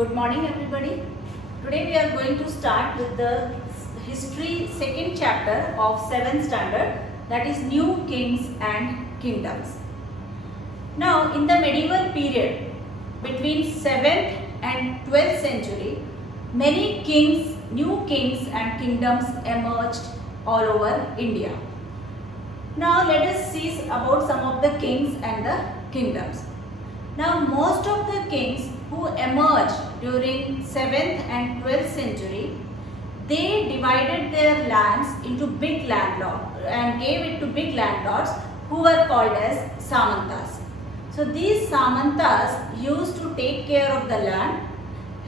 Good morning everybody. Today we are going to start with the history second chapter of 7th standard, that is New Kings and Kingdoms. Now in the medieval period between 7th and 12th century, many kings, new kings and kingdoms emerged all over India. Now let us see about some of the kings and the kingdoms. Now most of the kings who emerged during 7th and 12th century, they divided their lands into big landlords and gave it to big landlords who were called as Samantas. So these Samantas used to take care of the land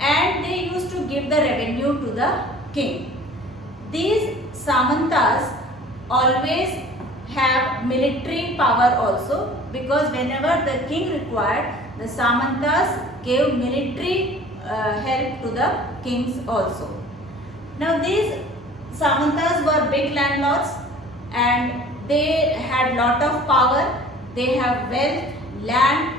and they used to give the revenue to the king. These Samantas always have military power also, because whenever the king required, the Samantas gave military help to the kings also. Now these Samantas were big landlords and they had lot of power, they have wealth, land.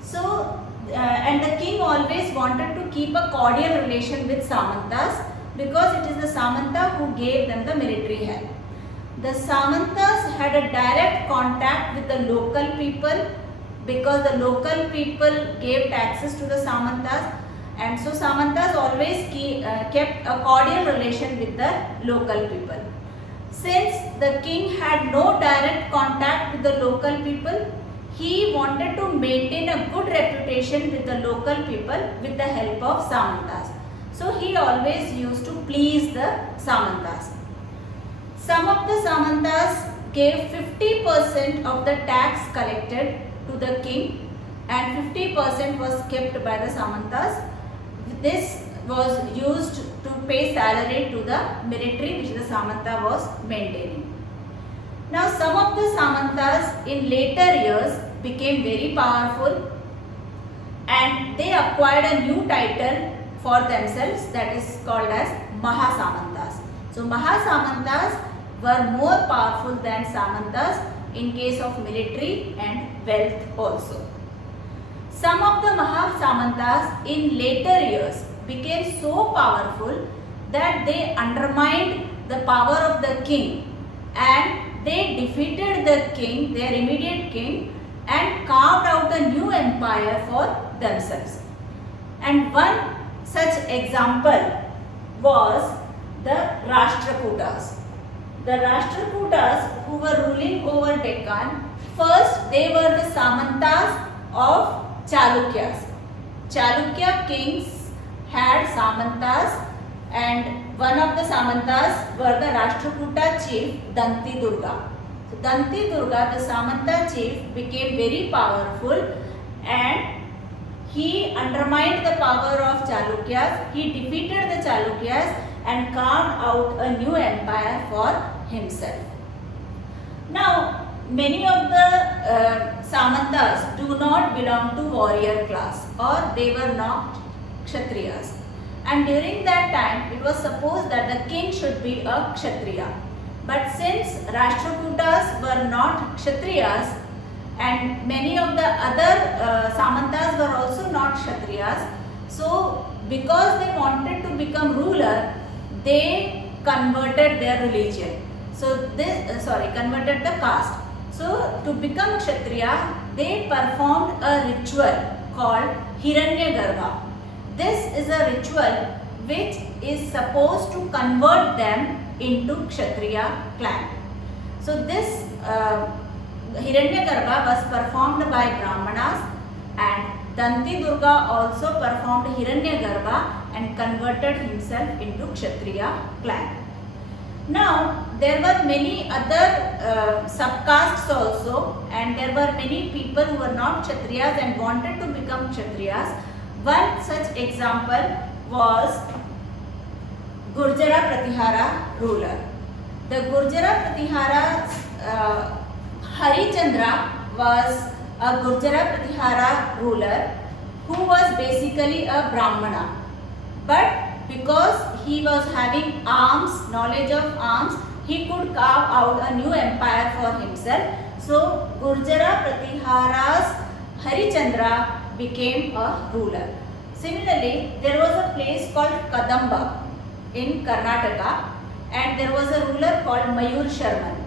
So and the king always wanted to keep a cordial relation with Samantas, because it is the Samanta who gave them the military help. The Samantas had a direct contact with the local people, because the local people gave taxes to the Samantas, and so Samantas always kept a cordial relation with the local people. Since the king had no direct contact with the local people, he wanted to maintain a good reputation with the local people with the help of Samantas. So he always used to please the Samantas. Some of the Samantas gave 50% of the tax collected to the king and 50% was kept by the Samantas. This was used to pay salary to the military which the Samanta was maintaining. Now some of the Samantas in later years became very powerful and they acquired a new title for themselves, that is called as Mahasamantas. So Mahasamantas were more powerful than Samantas in case of military and wealth also. Some of the Mahasamantas in later years became so powerful that they undermined the power of the king and they defeated the king, their immediate king, and carved out a new empire for themselves. And one such example was the Rashtrakutas. The Rashtrakutas who were ruling over Deccan, first they were the Samantas of Chalukyas. Chalukya kings had Samantas and one of the Samantas were the Rashtrakuta chief Danti Durga. So Danti Durga, the Samanta chief, became very powerful and he undermined the power of Chalukyas. He defeated the Chalukyas and carved out a new empire for himself. Now, many of the Samantas do not belong to warrior class, or they were not Kshatriyas. And during that time, it was supposed that the king should be a Kshatriya. But since Rashtrakutas were not Kshatriyas and many of the other Samantas were also not Kshatriyas, so because they wanted to become ruler, they converted their religion. So converted the caste. So to become Kshatriya, they performed a ritual called Hiranyagarbha. This is a ritual which is supposed to convert them into Kshatriya clan. So this Hiranyagarbha was performed by Brahmanas, and Danti Durga also performed Hiranyagarbha and converted himself into Kshatriya clan. Now there were many other subcastes also, and there were many people who were not Kshatriyas and wanted to become Kshatriyas. One such example was Gurjara Pratihara ruler. The Gurjara Pratihara Harichandra was a Gurjara Pratihara ruler who was basically a Brahmana. But because he was having arms, knowledge of arms, he could carve out a new empire for himself. So Gurjara Pratihara's Harichandra became a ruler. Similarly, there was a place called Kadamba in Karnataka, and there was a ruler called Mayur Sharman.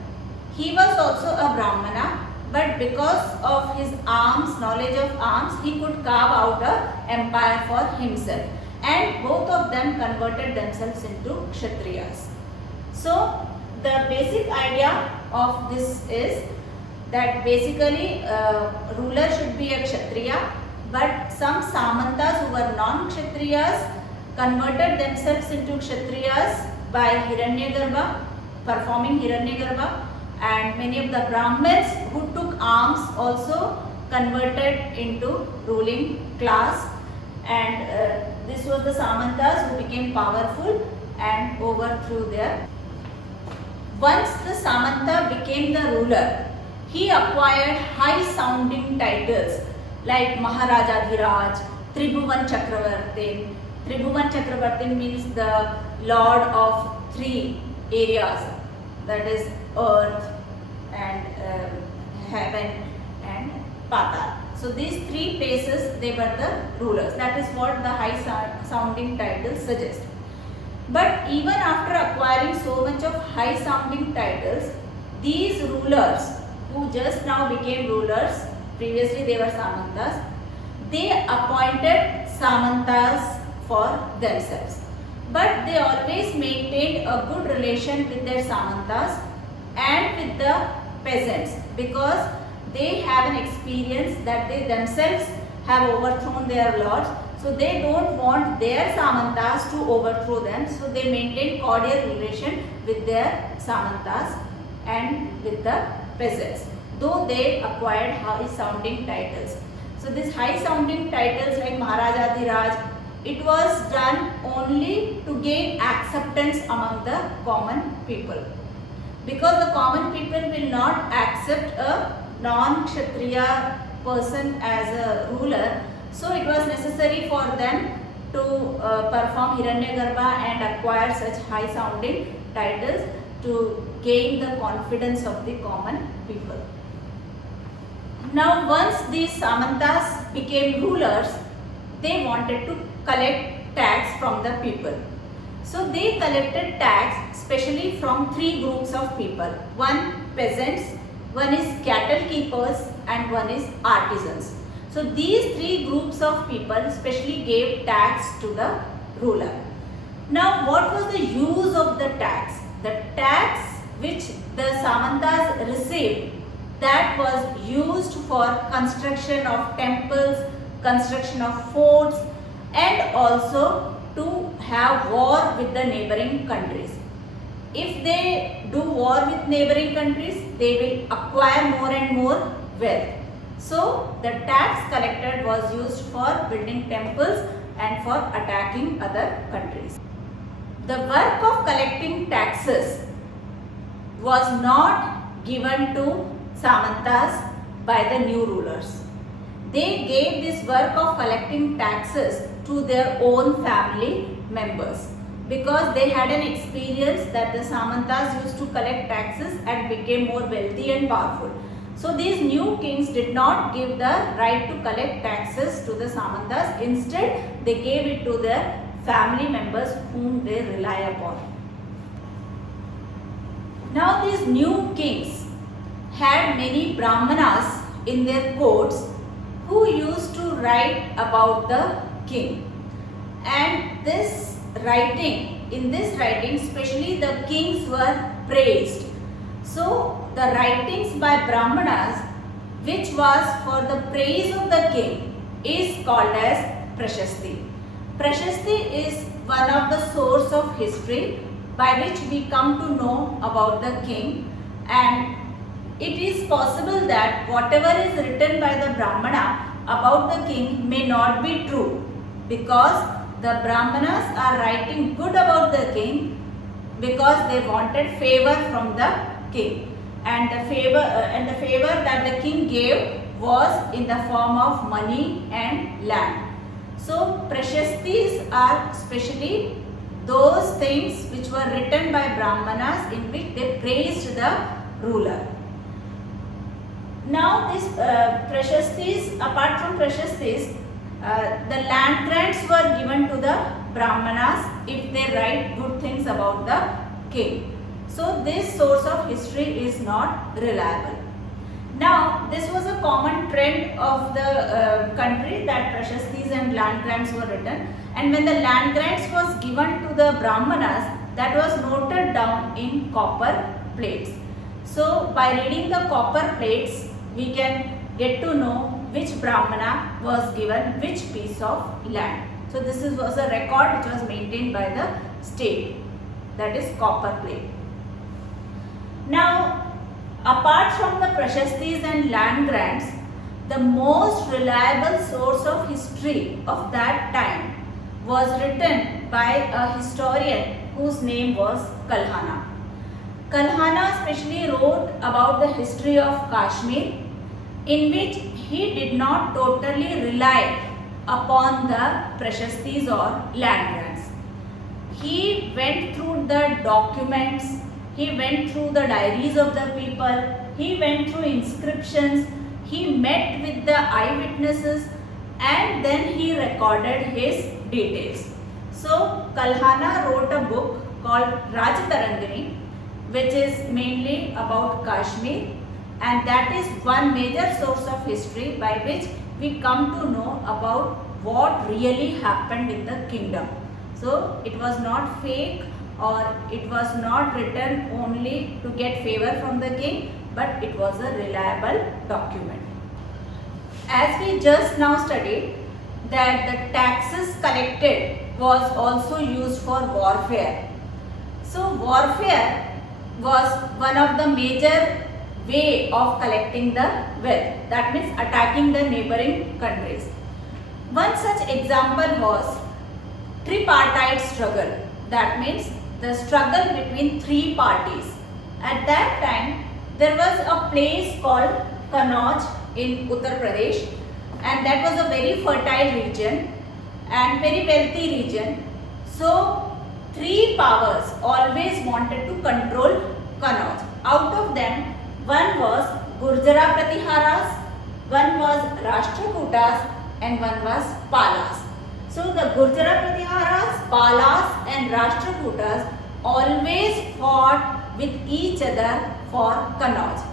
He was also a Brahmana, but because of his knowledge of arms, he could carve out an empire for himself. And both of them converted themselves into Kshatriyas. So, the basic idea of this is that basically ruler should be a Kshatriya, but some Samantas who were non-Kshatriyas converted themselves into Kshatriyas by Hiranyagarbha, performing Hiranyagarbha, and many of the Brahmins who took arms also converted into ruling class, and this was the Samantas who became powerful and overthrew their. Once the Samanta became the ruler, he acquired high sounding titles like Maharajadhiraj, Tribhuvan Chakravartin. Tribhuvan Chakravartin means the lord of three areas, that is earth and heaven and Patal. So these three places, they were the rulers. That is what the high sounding titles suggest. But even after acquiring so much of high sounding titles, these rulers who just now became rulers, previously they were Samantas, they appointed Samantas for themselves. But they always maintained a good relation with their Samantas and with the peasants, because they have an experience that they themselves have overthrown their lords. So they don't want their Samantas to overthrow them. So they maintain cordial relation with their Samantas and with the peasants, though they acquired high sounding titles. So these high sounding titles like Maharajadhiraj, it was done only to gain acceptance among the common people. Because the common people will not accept a non-Kshatriya person as a ruler, so it was necessary for them to perform Hiranyagarbha and acquire such high sounding titles to gain the confidence of the common people. Now once these Samantas became rulers, they wanted to collect tax from the people. So they collected tax especially from three groups of people. One, peasants, one is cattle keepers, and one is artisans. So these three groups of people especially gave tax to the ruler. Now what was the use of the tax? The tax which the Samantas received, that was used for construction of temples, construction of forts, and also to have war with the neighboring countries. If they do war with neighboring countries, they will acquire more and more wealth. So the tax collected was used for building temples and for attacking other countries. The work of collecting taxes was not given to Samantas by the new rulers. They gave this work of collecting taxes to their own family members, because they had an experience that the Samantas used to collect taxes and became more wealthy and powerful. So these new kings did not give the right to collect taxes to the Samantas. Instead, they gave it to their family members whom they rely upon. Now these new kings had many Brahmanas in their courts who used to write about the king. And in this writing, especially the kings were praised. So the writings by Brahmanas, which was for the praise of the king, is called as Prashasti. Prashasti is one of the source of history by which we come to know about the king, and it is possible that whatever is written by the Brahmana about the king may not be true, because the Brahmanas are writing good about the king because they wanted favor from the king, and the favor that the king gave was in the form of money and land. So Prashastis are especially those things which were written by Brahmanas in which they praised the ruler. Now these Prashastis, apart from Prashastis, the land grants were given to the Brahmanas if they write good things about the king. So this source of history is not reliable. Now this was a common trend of the country that Prashastis and land grants were written, and when the land grants was given to the Brahmanas, that was noted down in copper plates. So by reading the copper plates, we can get to know which Brahmana was given which piece of land. So this was a record which was maintained by the state, that is copper plate. Now, apart from the Prashastis and land grants, the most reliable source of history of that time was written by a historian whose name was Kalhana. Kalhana especially wrote about the history of Kashmir, in which he did not totally rely upon the Prashastis or land grants. He went through the documents, he went through the diaries of the people, he went through inscriptions, he met with the eyewitnesses, and then he recorded his details. So Kalhana wrote a book called Rajtarangini, which is mainly about Kashmir, and that is one major source of history by which we come to know about what really happened in the kingdom. So it was not fake, or it was not written only to get favor from the king, but it was a reliable document. As we just now studied, that the taxes collected was also used for warfare. So warfare was one of the major way of collecting the wealth, that means attacking the neighboring countries. One such example was tripartite struggle, that means the struggle between three parties. At that time, there was a place called Kannauj in Uttar Pradesh, and that was a very fertile region and very wealthy region. So three powers always wanted to control Kannauj. Out of them, one was Gurjara Pratiharas, one was Rashtrakutas, and one was Palas. So the Gurjara Pratiharas, Palas and Rashtrakutas always fought with each other for Kannauj.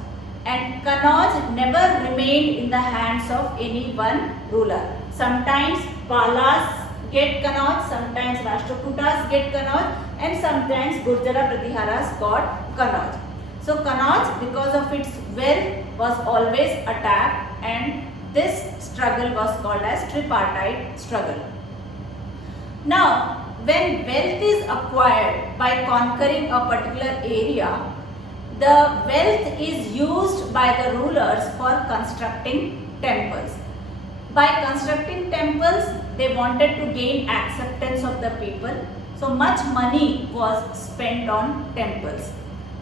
And Kannauj never remained in the hands of any one ruler. Sometimes Palas get Kannauj, sometimes Rashtrakutas get Kannauj, and sometimes Gurjara Pratiharas got Kannauj. So Kannauj, because of its wealth, was always attacked, and this struggle was called as tripartite struggle. Now, when wealth is acquired by conquering a particular area, the wealth is used by the rulers for constructing temples. By constructing temples, they wanted to gain acceptance of the people. So much money was spent on temples.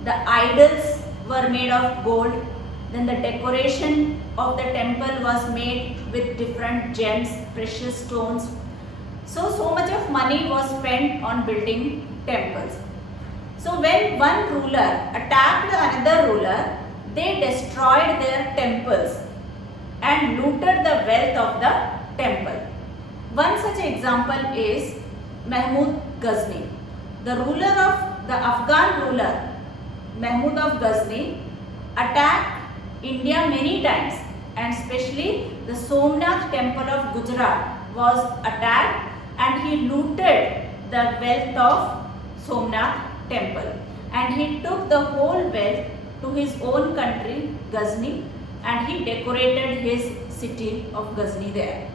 The idols were made of gold. Then the decoration of the temple was made with different gems, precious stones. So much of money was spent on building temples. So when one ruler attacked another ruler, they destroyed their temples and looted the wealth of the temple. One such example is Mahmud Ghazni. The ruler of the Afghan ruler, Mahmud of Ghazni, attacked India many times, and especially the Somnath temple of Gujarat was attacked, and he looted the wealth of Somnath temple, and he took the whole wealth to his own country, Ghazni, and he decorated his city of Ghazni there.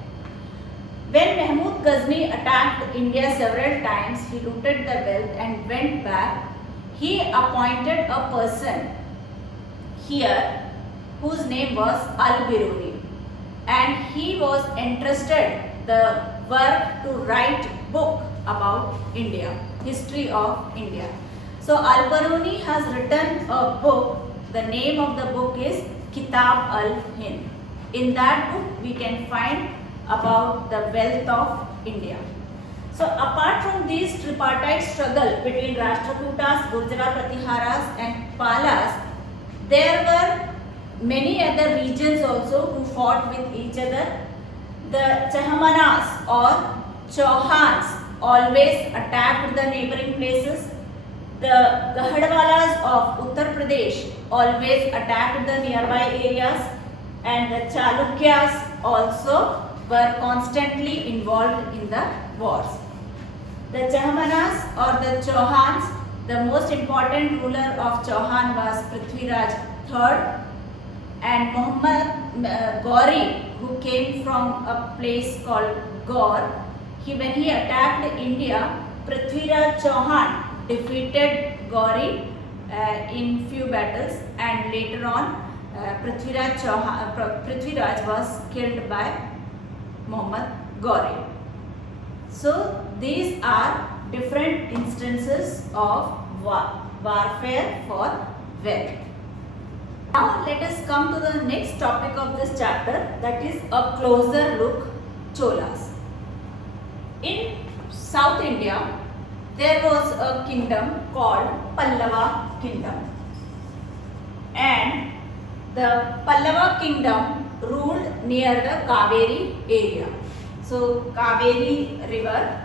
When Mahmud Ghazni attacked India several times, he looted the wealth and went back. He appointed a person here whose name was Al-Biruni, and he was entrusted the work to write book about India, history of India. So Al-Biruni has written a book. The name of the book is Kitab al-Hind. In that book we can find about the wealth of India. So apart from these tripartite struggle between Rashtrakutas, Gurjara Pratiharas and Palas, there were many other regions also who fought with each other. the Chahamanas or Chauhans always attacked the neighboring places. The Gahadwalas of Uttar Pradesh always attacked the nearby areas, and the Chalukyas also were constantly involved in the wars. The Chahamanas or the Chauhans, the most important ruler of Chauhan was Prithviraj III, and Muhammad Gauri, who came from a place called Gaur. When he attacked India, Prithviraj Chauhan defeated Gauri in few battles, and later on Prithviraj was killed by Muhammad Gauri. So these are different instances of warfare for wealth. Now let us come to the next topic of this chapter, that is a closer look, Cholas. In South India, there was a kingdom called Pallava kingdom, and the Pallava kingdom ruled near the Kaveri area. So Kaveri river,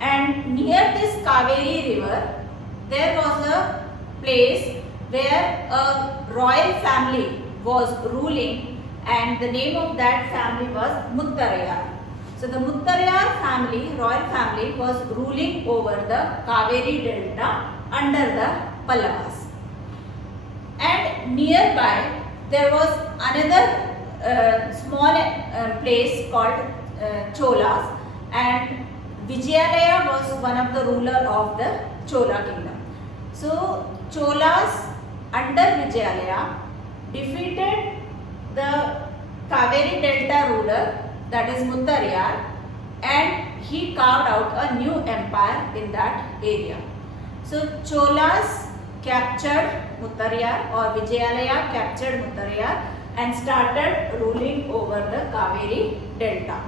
and near this Kaveri river there was a place where a royal family was ruling, and the name of that family was Muttarayar. So the Muttarayar family, royal family, was ruling over the Kaveri delta under the Pallavas. And nearby there was another small place called Cholas, and Vijayalaya was one of the ruler of the Chola kingdom. So Cholas under Vijayalaya defeated the Kaveri delta ruler, that is Muttarayar, and he carved out a new empire in that area. So Cholas captured Muttarayar, or Vijayalaya captured Muttarayar and started ruling over the Kaveri delta.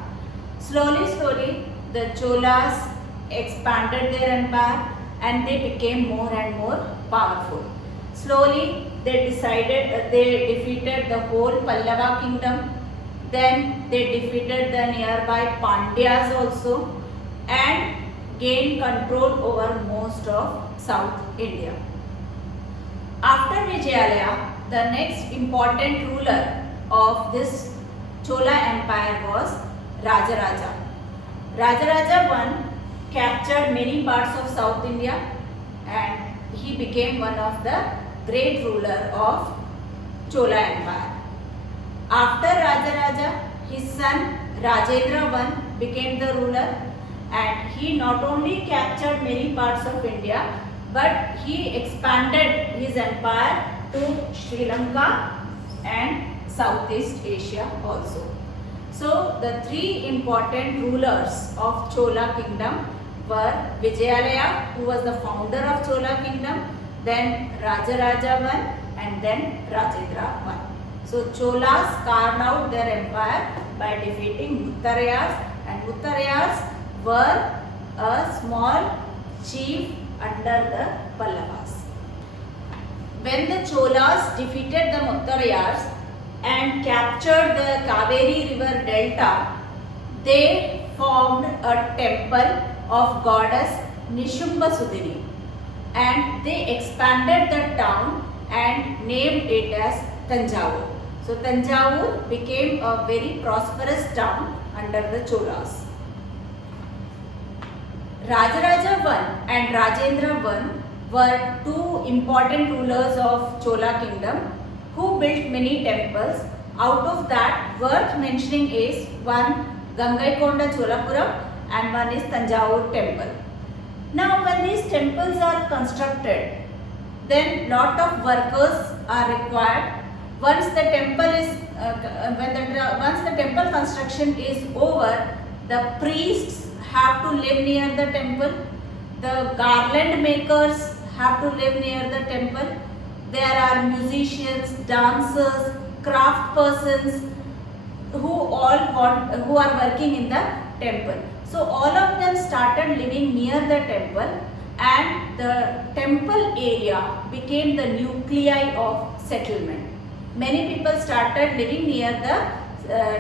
Slowly the Cholas expanded their empire and they became more and more powerful. Slowly they defeated the whole Pallava kingdom. Then they defeated the nearby Pandyas also and gained control over most of South India. After Vijayalaya, the next important ruler of this Chola empire was Rajaraja. Rajaraja I captured many parts of South India, and he became one of the great ruler of Chola empire. After Rajaraja, his son Rajendra I became the ruler, and he not only captured many parts of India, but he expanded his empire to Sri Lanka and Southeast Asia also. So the three important rulers of Chola kingdom were Vijayalaya, who was the founder of Chola kingdom, then Rajaraja I, and then Rajendra I. So Cholas carved out their empire by defeating Muttarayars, and Muttarayars were a small chief under the Pallavas. When the Cholas defeated the Muttarayars and captured the Kaveri river delta, they formed a temple of goddess Nishumbasudini, and they expanded the town and named it as Tanjavur. So Tanjavur became a very prosperous town under the Cholas. Rajaraja I and Rajendra I were two important rulers of Chola kingdom who built many temples. Out of that, worth mentioning is one Gangaikonda Cholapuram and one is Tanjavur temple. Now when these temples are constructed, then lot of workers are required. Once the temple construction is over, the priests have to live near the temple. The garland makers have to live near the temple. There are musicians, dancers, craft persons who are working in the temple. So all of them started living near the temple, and the temple area became the nuclei of settlement. Many people started living near the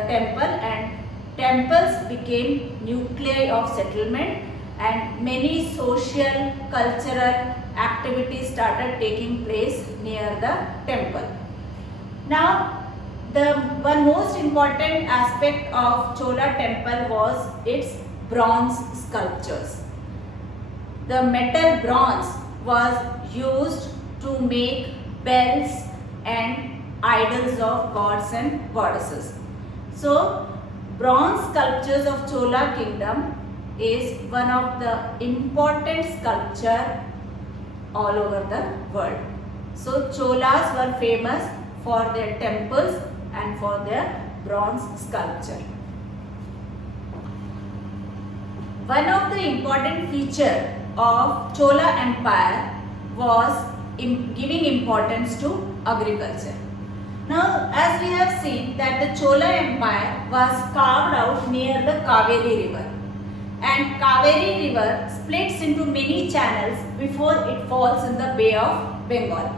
temple, and temples became nuclei of settlement and many social, cultural activities started taking place near the temple. Now, the one most important aspect of Chola temple was its bronze sculptures. The metal bronze was used to make bells and idols of gods and goddesses. So, bronze sculptures of Chola kingdom is one of the important sculpture all over the world. So, Cholas were famous for their temples and for their bronze sculpture. One of the important feature of Chola Empire was giving importance to agriculture. Now, as we have seen that the Chola Empire was carved out near the Kaveri river, and Kaveri river splits into many channels before it falls in the Bay of Bengal.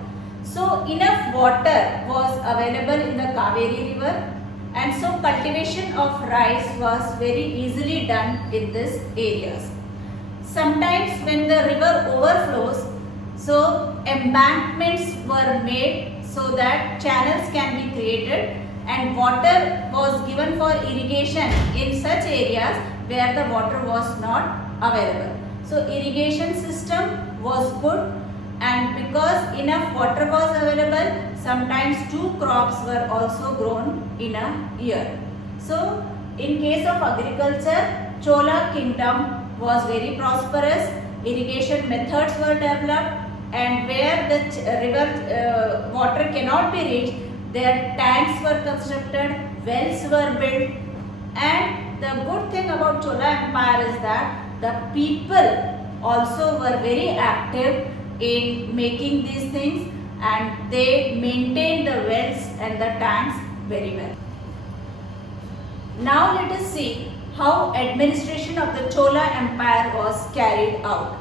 So, enough water was available in the Kaveri river, and so cultivation of rice was very easily done in these areas. Sometimes when the river overflows, so embankments were made so that channels can be created and water was given for irrigation in such areas where the water was not available. So irrigation system was good, and because enough water was available, sometimes 2 crops were also grown in a year. So in case of agriculture, Chola kingdom was very prosperous, irrigation methods were developed, and where the river water cannot be reached, their tanks were constructed, wells were built, and the good thing about Chola Empire is that the people also were very active in making these things, and they maintained the wells and the tanks very well. Now let us see how administration of the Chola Empire was carried out.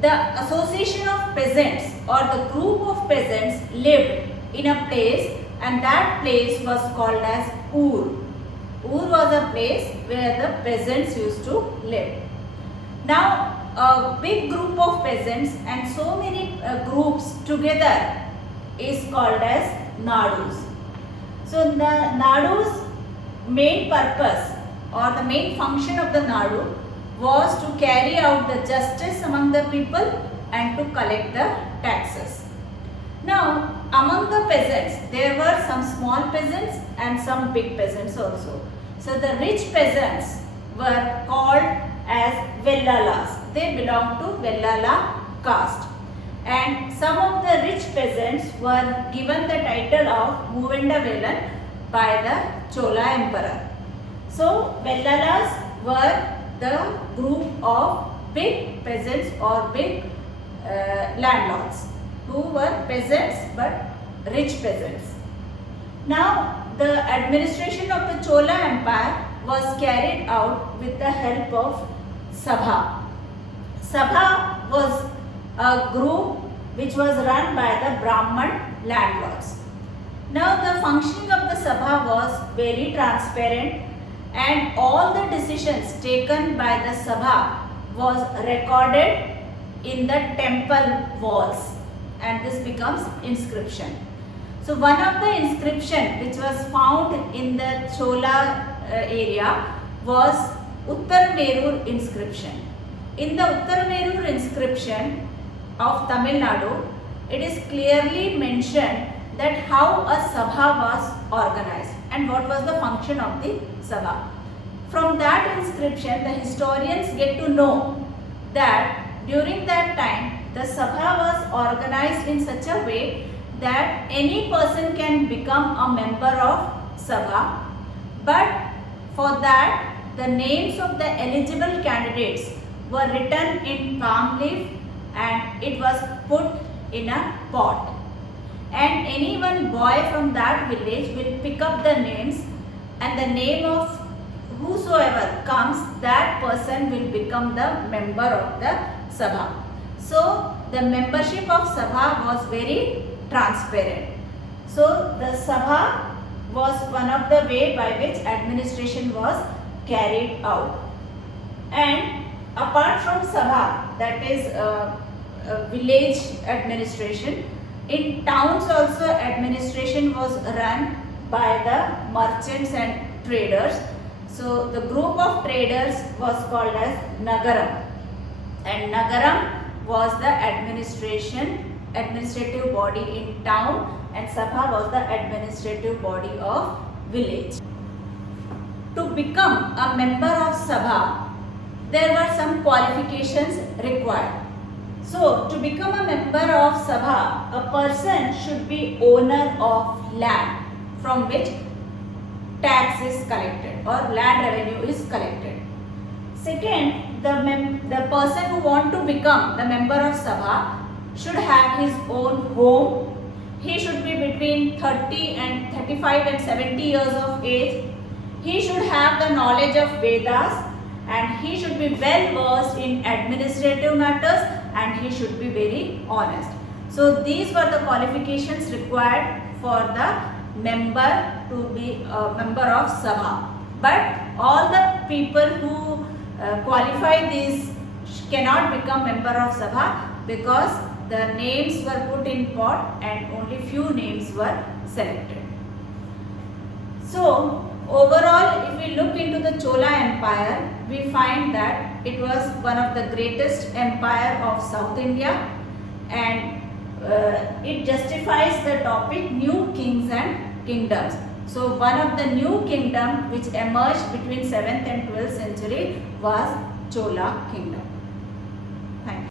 The association of peasants or the group of peasants lived in a place, and that place was called as Ur. Ur was a place where the peasants used to live. Now a big group of peasants and so many groups together is called as Nadus. So the Nadu's main purpose or the main function of the Nadu was to carry out the justice among the people and to collect the taxes. Now, among the peasants, there were some small peasants and some big peasants also. So, the rich peasants were called as Vellalas. They belonged to Vellala caste. And some of the rich peasants were given the title of Muvendavelan by the Chola emperor. So, Vellalas were the group of big peasants or big landlords who were peasants but rich peasants. Now, the administration of the Chola Empire was carried out with the help of Sabha. Sabha was a group which was run by the Brahman landlords. Now, the functioning of the Sabha was very transparent, and all the decisions taken by the Sabha was recorded in the temple walls, and this becomes inscription. So one of the inscription which was found in the Chola area was Uttarmerur inscription. In the Uttarmerur inscription of Tamil Nadu, it is clearly mentioned that how a Sabha was organized and what was the function of the Sabha. From that inscription, the historians get to know that during that time, the Sabha was organized in such a way that any person can become a member of Sabha, but for that, the names of the eligible candidates were written in palm leaf and it was put in a pot. And any one boy from that village will pick up the names, and the name of whosoever comes, that person will become the member of the Sabha. So the membership of Sabha was very transparent. So the Sabha was one of the way by which administration was carried out. And apart from Sabha, that is village administration, in towns also administration was run by the merchants and traders. So the group of traders was called as Nagaram, and Nagaram was the administrative body in town, and Sabha was the administrative body of village. To become a member of Sabha, there were some qualifications required. So, to become a member of Sabha, a person should be owner of land from which tax is collected or land revenue is collected. Second, the person who want to become the member of Sabha should have his own home. He should be between 30 and 35 and 70 years of age. He should have the knowledge of Vedas, and he should be well versed in administrative matters, and he should be very honest. So these were the qualifications required for the member to be a member of Sabha. But all the people who qualify these cannot become member of Sabha, because the names were put in pot and only few names were selected. So overall, if we look into the Chola Empire, we find that it was one of the greatest empire of South India, and it justifies the topic new kings and kingdoms. So one of the new kingdom which emerged between 7th and 12th century was Chola kingdom. Thank you.